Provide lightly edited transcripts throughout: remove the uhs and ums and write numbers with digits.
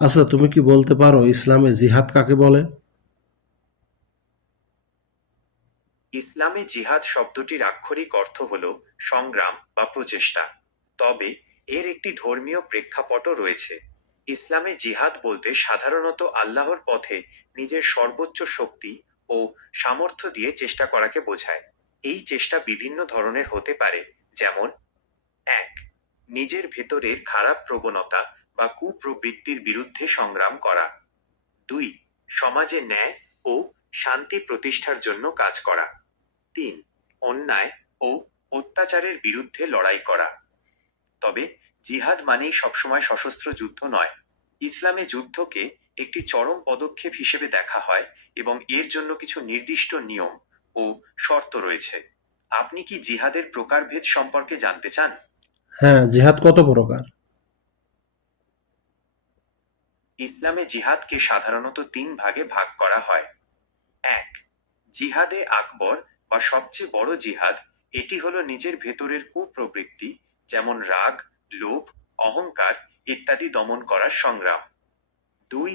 আচ্ছা, তুমি কি বলতে পারো ইসলামে জিহাদ কাকে বলে? ইসলামে জিহাদ শব্দটির আক্ষরিক অর্থ হল সংগ্রাম বা প্রচেষ্টা। তবে এর একটি ধর্মীয় প্রেক্ষাপটও রয়েছে। ইসলামে জিহাদ বলতে সাধারণত আল্লাহর পথে নিজের সর্বোচ্চ শক্তি ও সামর্থ্য দিয়ে চেষ্টা করাকে বোঝায়। এই চেষ্টা বিভিন্ন ধরনের হতে পারে, যেমন: এক, নিজের ভেতরের খারাপ প্রবণতা বা কুপ্রবৃত্তির বিরুদ্ধে সংগ্রাম করা। দুই, সমাজে ন্যায় ও শান্তি প্রতিষ্ঠার জন্য কাজ করা। তিন, অন্যায় ও অত্যাচারের বিরুদ্ধে লড়াই করা। তবে জিহাদ মানেই সবসময় সশস্ত্র যুদ্ধ নয়। ইসলামে যুদ্ধকে একটি চরম পদক্ষেপ হিসেবে দেখা হয় এবং এর জন্য কিছু নির্দিষ্ট নিয়ম ও শর্ত রয়েছে। আপনি কি জিহাদের প্রকারভেদ সম্পর্কে জানতে চান? হ্যাঁ, জিহাদ কত প্রকার? ইসলামে জিহাদকে সাধারণত তিন ভাগে ভাগ করা হয়। এক, জিহাদে আকবর বা সবচেয়ে বড় জিহাদ। এটি হলো নিজের ভেতরের কুপ্রবৃত্তি, যেমন রাগ, লোভ, অহংকার ইত্যাদি দমন করার সংগ্রাম। দুই,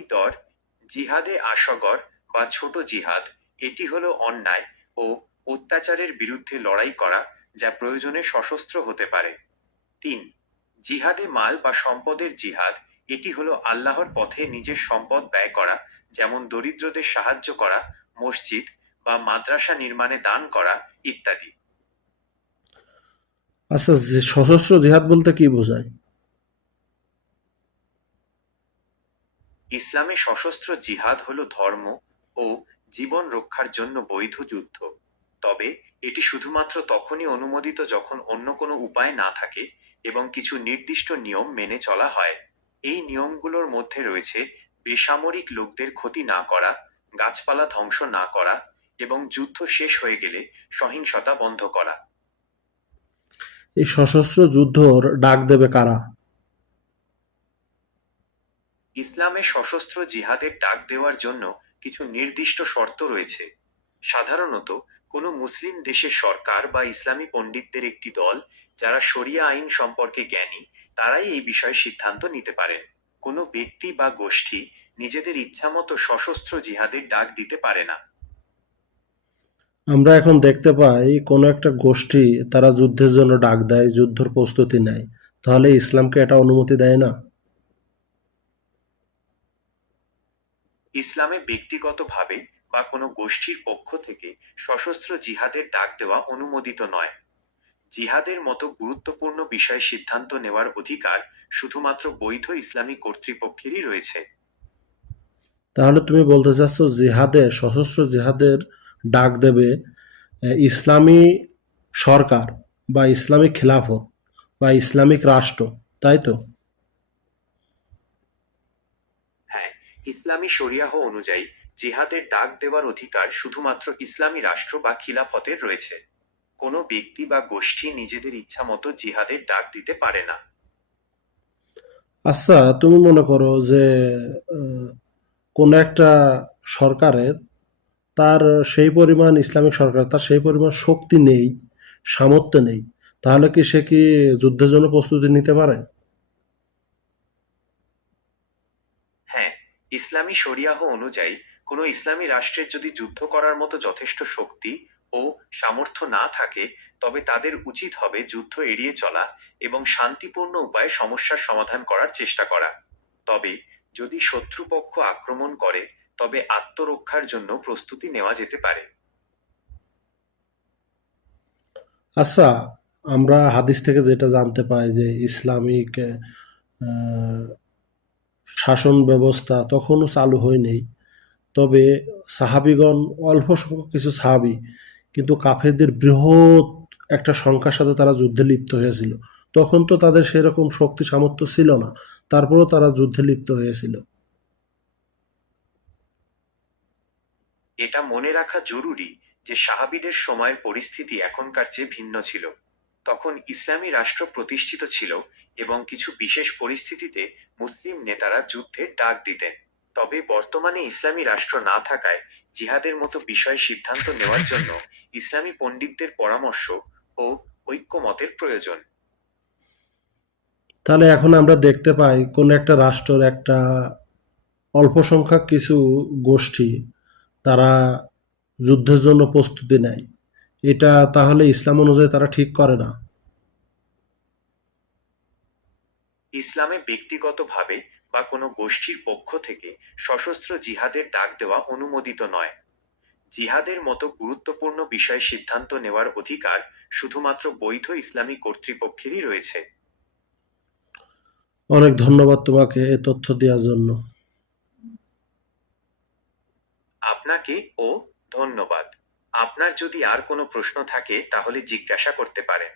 জিহাদে আসগর বা ছোট জিহাদ। এটি হলো অন্যায় ও অত্যাচারের বিরুদ্ধে লড়াই করা, যা প্রয়োজনে সশস্ত্র হতে পারে। তিন, জিহাদে মাল বা সম্পদের জিহাদ। এটি হলো আল্লাহর পথে নিজের সম্পদ ব্যয় করা, যেমন দরিদ্রদের সাহায্য করা, মসজিদ বা মাদ্রাসা নির্মাণে দান করা ইত্যাদি। আচ্ছা, সশস্ত্র জিহাদ বলতে কি বোঝায়? ইসলামে সশস্ত্র জিহাদ হলো ধর্ম ও জীবন রক্ষার জন্য বৈধ যুদ্ধ। তবে এটি শুধুমাত্র তখনই অনুমোদিত যখন অন্য কোনো উপায় না থাকে এবং কিছু নির্দিষ্ট নিয়ম মেনে চলা হয়। এই নিয়মগুলোর মধ্যে রয়েছে বেসামরিক লোকদের ক্ষতি না করা, গাছপালা ধ্বংস না করা এবং যুদ্ধ শেষ হয়ে গেলে সহিংসতা বন্ধ করা। এই সশস্ত্র যুদ্ধর ডাক দেবে কারা? ইসলামে সশস্ত্র জিহাদের ডাক দেওয়ার জন্য কিছু নির্দিষ্ট শর্ত রয়েছে। সাধারণত কোনো মুসলিম দেশের সরকার বা ইসলামী পণ্ডিতদের একটি দল, যারা শরিয়া আইন সম্পর্কে জ্ঞানী, তারাই এই বিষয়ে সিদ্ধান্ত নিতে পারেন। কোনো ব্যক্তি বা গোষ্ঠী নিজেদের ইচ্ছামতো সশস্ত্র জিহাদের ডাক দিতে পারে না। আমরা এখন দেখতে পাই কোনো একটা গোষ্ঠী তারা যুদ্ধের জন্য ডাক দেয়, যুদ্ধের প্রস্তুতি নেয়। তাহলে ইসলামকে এটা অনুমতি দেয় না? ইসলামে ব্যক্তিগতভাবে বা কোনো গোষ্ঠীর পক্ষ থেকে সশস্ত্র জিহাদের ডাক দেওয়া অনুমোদিত নয়। জিহাদের মতো গুরুত্বপূর্ণ বিষয়ে সিদ্ধান্ত নেওয়ার অধিকার শুধুমাত্র বৈধ ইসলামী কর্তৃপক্ষেরই রয়েছে। তাহলে তুমি বলতে চাচ্ছ সশস্ত্র জিহাদের ডাক দেবে ইসলামী সরকার বা ইসলামিক খিলাফত বা ইসলামিক রাষ্ট্র, তাই তো? হ্যাঁ, ইসলামী শরিয়াহ অনুযায়ী জিহাদের ডাক দেওয়ার অধিকার শুধুমাত্র ইসলামী রাষ্ট্র বা খিলাফতের রয়েছে। কোনো ব্যক্তি বা গোষ্ঠী নিজেদের ইচ্ছামতো জিহাদের ডাক দিতে পারে না। আচ্ছা, তুমি মনে করো যে আহ, কোন একটা সরকারের তার সেই পরিমাণ ইসলামিক সরকার তার সেই পরিমাণ শক্তি নেই, সামর্থ্য নেই, তাহলে কি সে কি যুদ্ধের জন্য প্রস্তুতি নিতে পারে? হ্যাঁ, ইসলামী শরিয়াহ অনুযায়ী কোনো ইসলামী রাষ্ট্রের যদি যুদ্ধ করার মতো যথেষ্ট শক্তি ও সামর্থ্য না থাকে, তবে তাদের উচিত হবে যুদ্ধ এড়িয়ে চলা এবং শান্তিপূর্ণ উপায়ে সমস্যার সমাধান করার চেষ্টা করা। তবে যদি শত্রুপক্ষ আক্রমণ করে, তবে আত্মরক্ষার জন্য প্রস্তুতি নেওয়া যেতে পারে। আচ্ছা, আমরা হাদিস থেকে যেটা জানতে পাই যে ইসলামিক শাসন ব্যবস্থা তখনও চালু হয়নি। তবে সাহাবীগণ, অল্প সংখ্যক কিছু সাহাবী কিন্তু কাফেরদের বৃহৎ একটা সংখ্যার সাথে তারা যুদ্ধে লিপ্ত হয়েছিল। তখন তো তাদের সেরকম শক্তি সামর্থ্য ছিল না, তারপরেও তারা যুদ্ধে লিপ্ত হয়েছিল। এটা মনে রাখা জরুরি যে সাহাবীদের সময়ের পরিস্থিতি এখনকার চেয়ে ভিন্ন ছিল। তখন ইসলামী রাষ্ট্র প্রতিষ্ঠিত ছিল এবং কিছু বিশেষ পরিস্থিতিতে মুসলিম নেতারা যুদ্ধের ডাক দিতেন। তবে বর্তমানে ইসলামী রাষ্ট্র না থাকায় জিহাদের মতো বিষয়ে সিদ্ধান্ত নেওয়ার জন্য ইসলামী পণ্ডিতদের পরামর্শ ও ঐক্যমতের প্রয়োজন। তাহলে এখন আমরা দেখতে পাই কোন একটা রাষ্ট্রের একটা অল্প সংখ্যক কিছু গোষ্ঠী তারা যুদ্ধের জন্য প্রস্তুতি নেয়, এটা তাহলে ইসলাম অনুযায়ী তারা ঠিক করে না? ইসলামে ব্যক্তিগতভাবে বা কোনো গোষ্ঠীর পক্ষ থেকে সশস্ত্র জিহাদের ডাক দেওয়া অনুমোদিত নয়। জিহাদের মতো গুরুত্বপূর্ণ বিষয়ে সিদ্ধান্ত নেওয়ার অধিকার শুধুমাত্র বৈধ ইসলামী কর্তৃপক্ষেরই রয়েছে। অনেক ধন্যবাদ তোমাকে এ তথ্য দেওয়ার জন্য। আপনাকে ও ধন্যবাদ। আপনার যদি আর কোনো প্রশ্ন থাকে তাহলে জিজ্ঞাসা করতে পারেন।